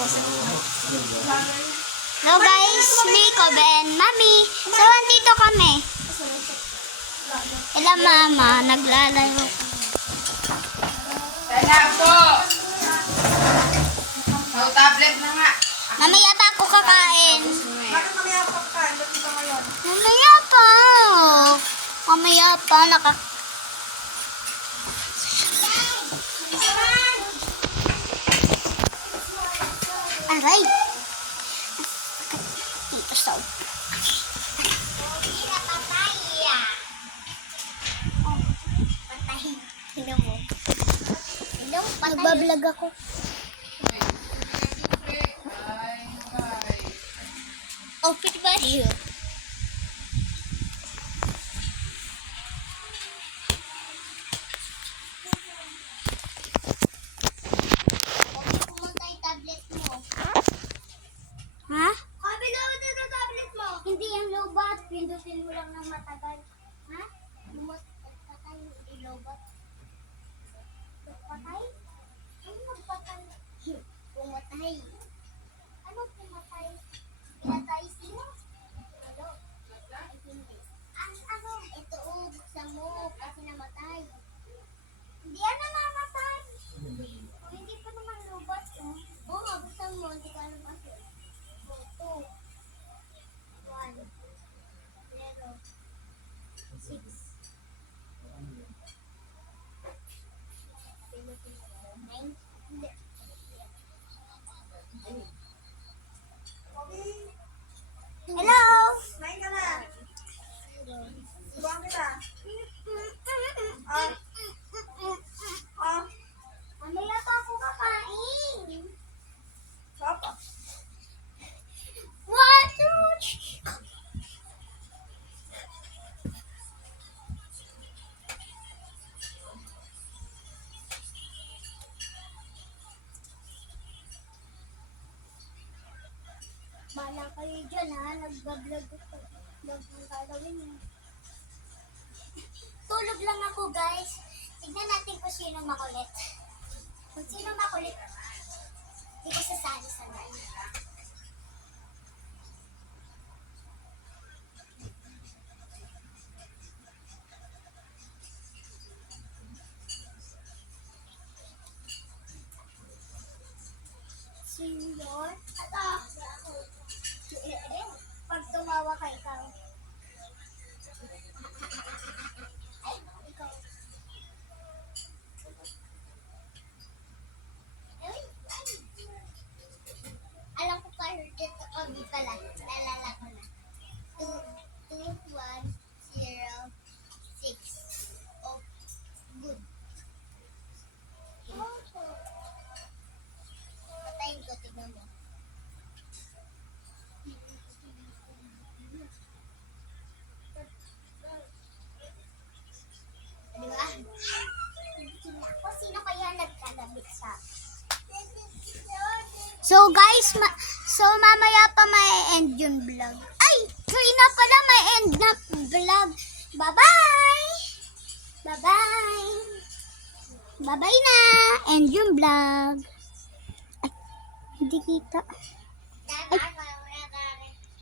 No guys, Nico, Ben, Mami. So, andito kami. Ila mama, naglalaro. Sana po. So, tablet na nga. Mamaya pa ako kakain. Bakit mamaya pa kakain? Ba't di ba ngayon? Mamaya pa. Mamaya pa, Aray! Dito sa patay. Tingnan mo. Nagbablog ako. Outfit ba yun? Ha? Sabi na ako dito tablet mo. Hindi yung lowbat. Pindutin mo lang ng matagal. Ha? Lumot. Patay. Hindi lowbat. Patay? Ano magpatay? Pumatay. Ano pumatay? Pinatay sino? Ano? Hindi. Ano? Ito buksan mo. Kasi namatay. Hindi yan namamatay. Hindi pa naman lowbat. Oo, buksan mo. Hindi ka alam kasi. 2, 1, 0, 6. Hello! Kumain ka na. Subuhan kita. Ah. Ah. Mamaya pa ako kakain. Papa. 1, 2, 3. Bala kayo dyan ha, nagbablog ako. Vlog ng gagawin mo. Tulog lang ako guys. Tignan natin kung sino makulit. Kung sino makulit, hindi ko sasali sa live. Senior? Pag tumawa ka ikaw. Ay, ikaw. Ay, ay. Alam ko pa, hurted ako di pala. Naalala ko na. 2, 1, 0, 6. Oh, good. Patayin ko, tignan mo. Diba? Sino kaya nagkagabit sa... So guys, mamaya pa may end yung vlog. Ay! Sorry na pala, may end na vlog. Bye-bye! Bye-bye! Bye-bye na! End yung vlog. Ay, hindi kita.